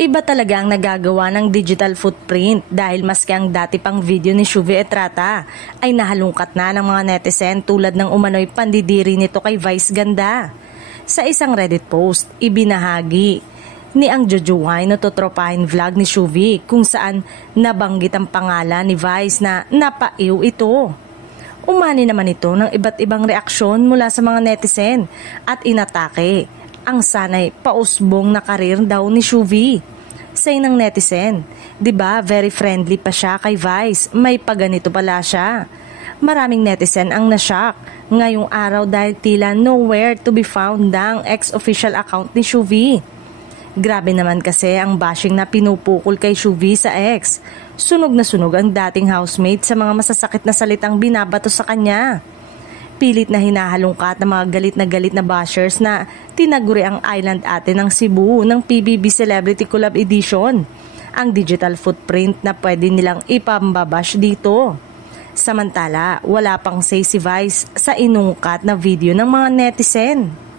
Iba talaga ang nagagawa ng digital footprint dahil maski ang dati pang video ni Shuvi Estrata ay nahalungkat na ng mga netizen tulad ng umano'y pandidiri nito kay Vice Ganda. Sa isang Reddit post, ibinahagi ni ang Jojoy na totropahin vlog ni Shuvi kung saan nabanggit ang pangalan ni Vice na napaiw ito. Umani naman ito ng iba't ibang reaksyon mula sa mga netizen at inatake ang sanay pausbong na karir daw ni Shuvi. Say ng netizen, "Diba very friendly pa siya kay Vice, may paganito pala siya." Maraming netizen ang nashock ngayong araw dahil tila nowhere to be found ang ex-official account ni Shuvi. Grabe naman kasi ang bashing na pinupukol kay Shuvi sa ex. Sunog na sunog ang dating housemate sa mga masasakit na salitang binabato sa kanya. Pilit na hinahalungkat ng mga galit na bashers na tinaguri ang Island Ate ng Cebu ng PBB Celebrity Collab Edition, ang digital footprint na pwede nilang ipambabash dito. Samantala, wala pang say si Vice sa inungkat na video ng mga netizen.